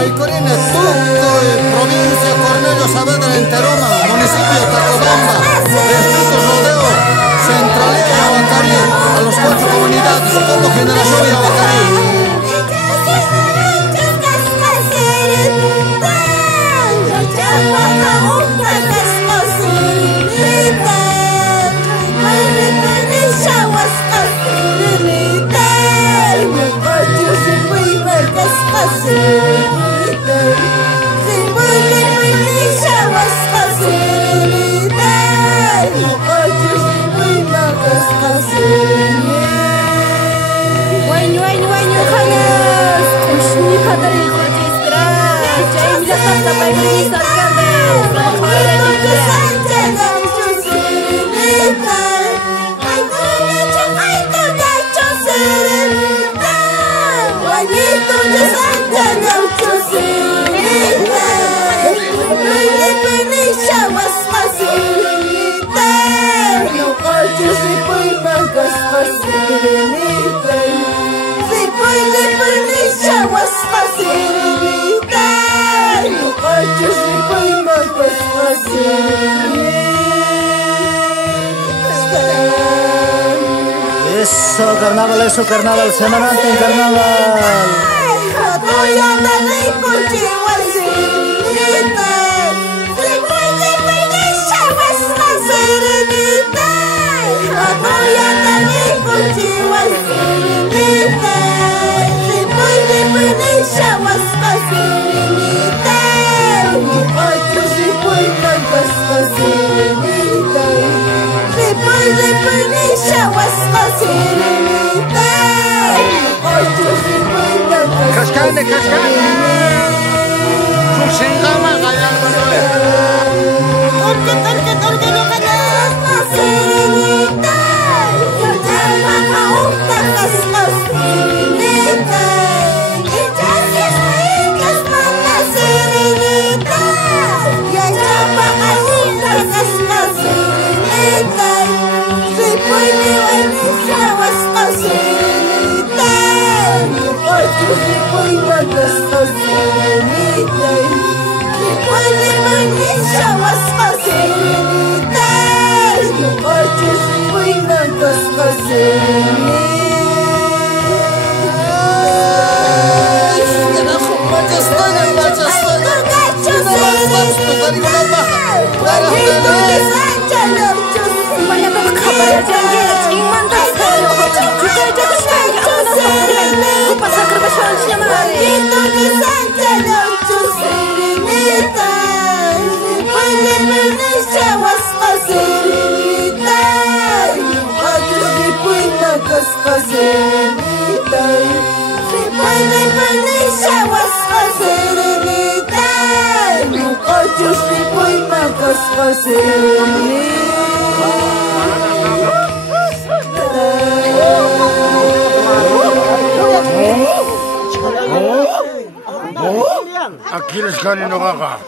Paicorine, Tucoy, provincia Cornelio Saavedra en Teroma, municipio Tacobamba, distrito Rodeo, Centralía y Abacarí, a los 4 comunidades, como Generación y Abacarí. Eso carnaval, semanante en carnaval. Cascane, cascane. Susengama gallardo. Torque no ganas. Serenita. Yo llama a una serenita. Ella se es mala serenita. Yo llama a una serenita. Se puede venir a hasta serenita. Aquí les ganen no gaga.